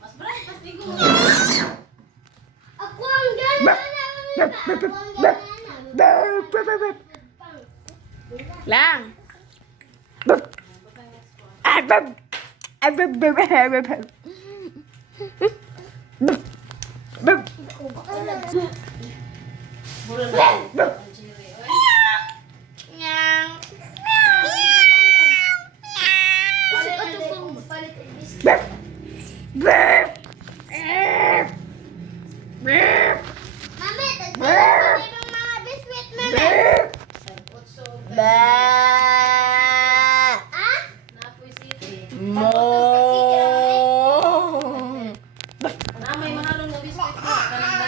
Mas bright, mas ligo. Ako ang gana. Ako ang gana. Lang. Mura na.